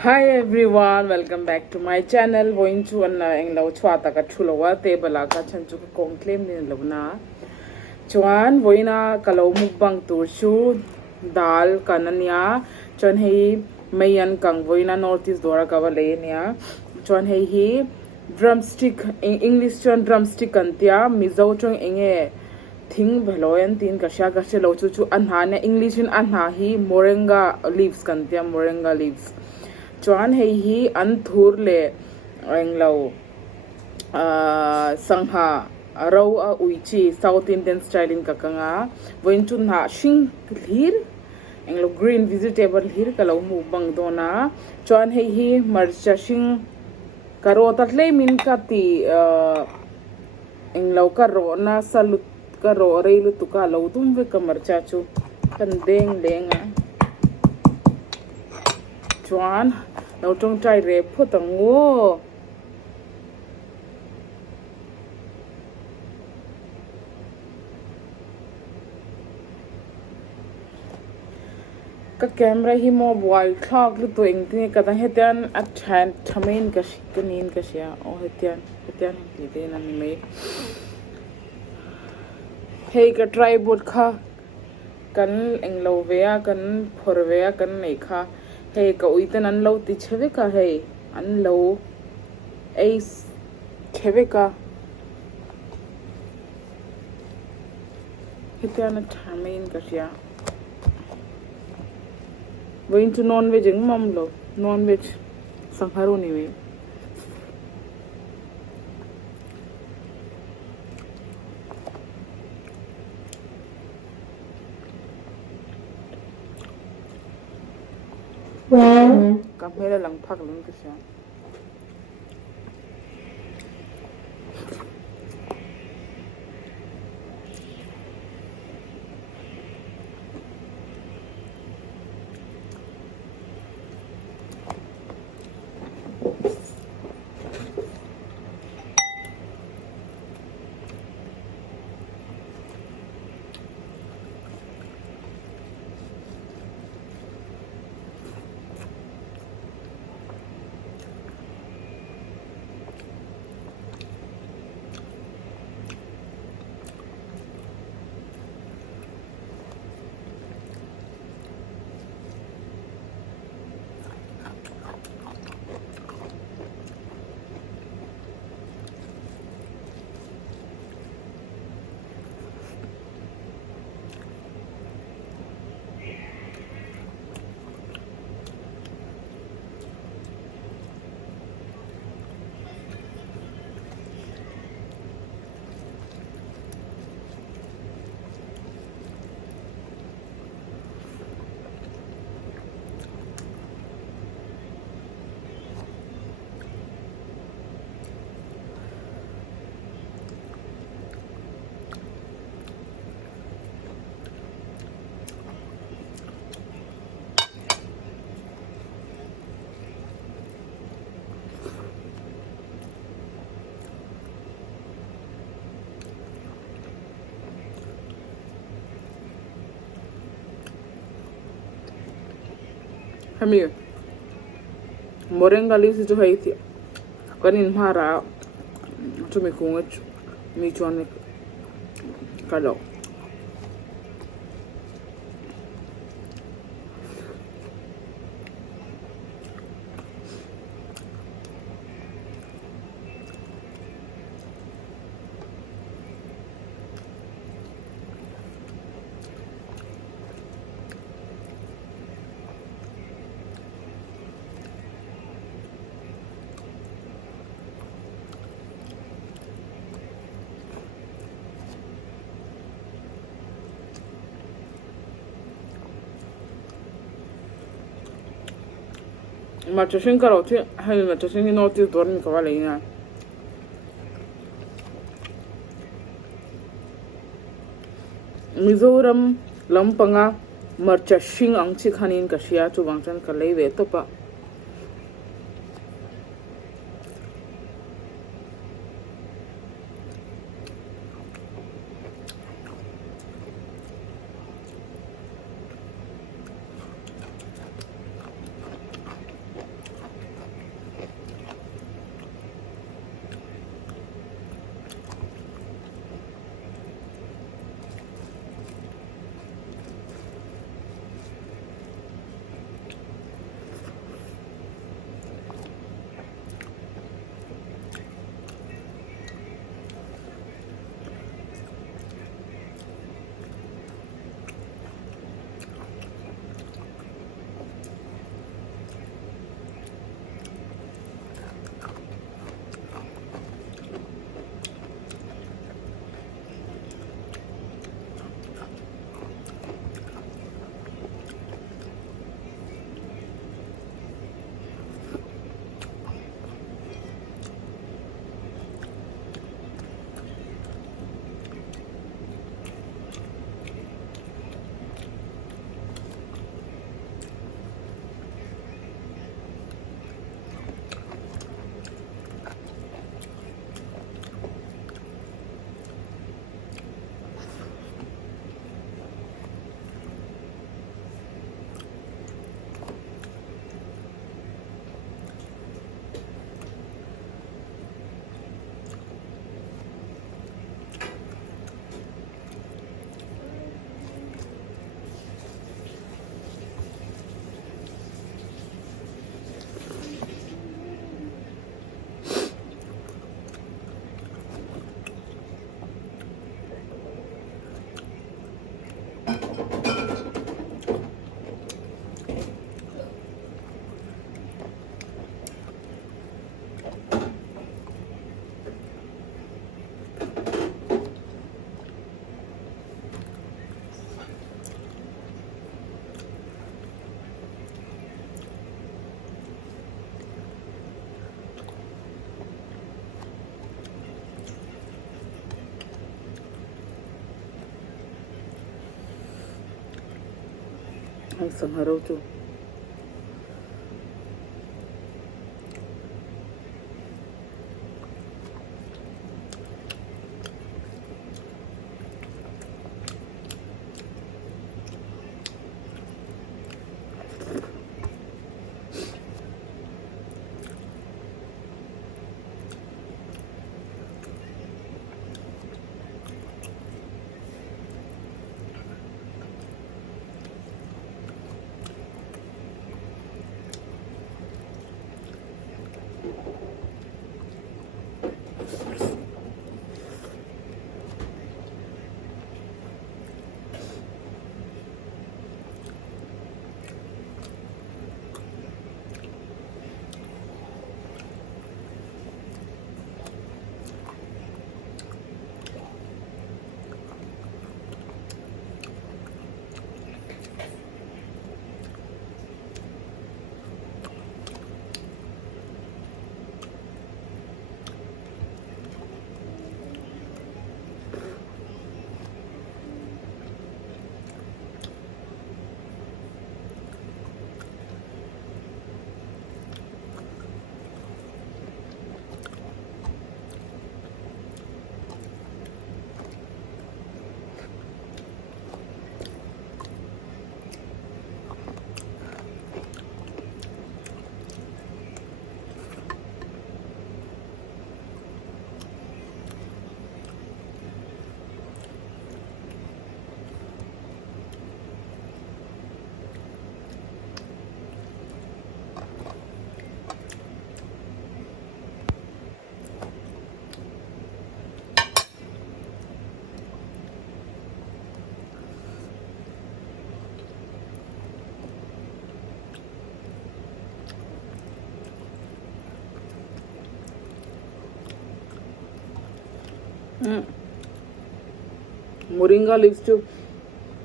Hi everyone, welcome back to my channel. Going to an englo chwata ka thulawa table ka chanchu ka kong claim din lobna. Chuan voina kalo mukbang tur chu dal kananya chuan hei Maian kang voina northeast dora ka wale nia. Chuan hei hi drumstick English chuan drumstick kantia Mizo chung enge thing bhaloyan tin ka sha lo chu anha ne English in anha hi Moringa leaves kantia Moringa leaves. Chuan hei hi Anthur le englo sangha ro a uichi South Indian style in kakanga voin chun ha shing hir englo green vegetable hir kalo mu bang dona chuan hei hi marcha shing karota hle min ka ti englo karo na salut karo reilu tuka lo tum ve ka marcha chu kan deng lenga chuan lo tong trai re phutango ka camera hi mo boy khak lu to eng ti ka dang hetian a than thamin ka shikanin ka sia o hetian ti de na me hei ka tripod kha kan englo vea kan phorvea kan nei kha hei ka uiten an lo ti cheve ka hei an lo ei cheve ka hetian a thamin ka sia going to non-veg ang mamlo non-veg sangharo ni we kamera lang phak lang kasi Hamir Moringa leaves to Haiti. Kanin Mara to me kunget me chuan kalo. Macho karo ti hay macho shin no ti dormi ka wala ina Mizoram lampanga marcha shing ang chi khanin ka sia chu wangchan ka leiwe to pa Ay sang haraw tu. Moringa leaves to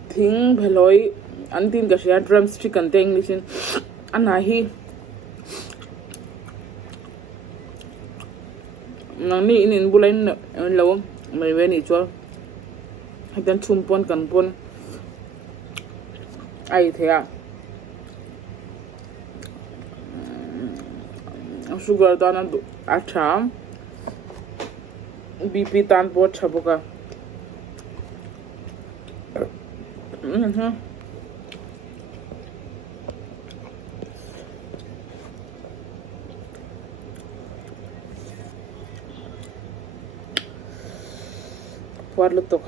thing bheloi antin ka share drumstick ante English anahi nangni inin bulain law mai weni chwa hitan chumpon kanpon ai thea sugar dana acha BP tan pot chaboka Puar lutok.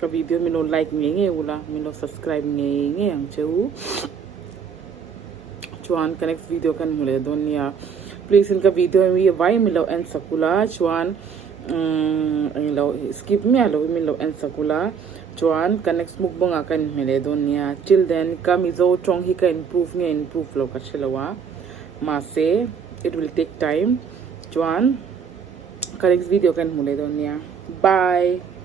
Ka video mino like nge ula mino subscribe nge ang cheu. Chuan ka next video kan mule donia. Please in ka video mi vai milo en sakula chuan skip me alo milo en sakula chuan ka next mukbang akan mele donia. Till then ka mizo chong hi ka improve lo ka chelawa. Ma se it will take time chuan ka next video kan mule donia. Bye.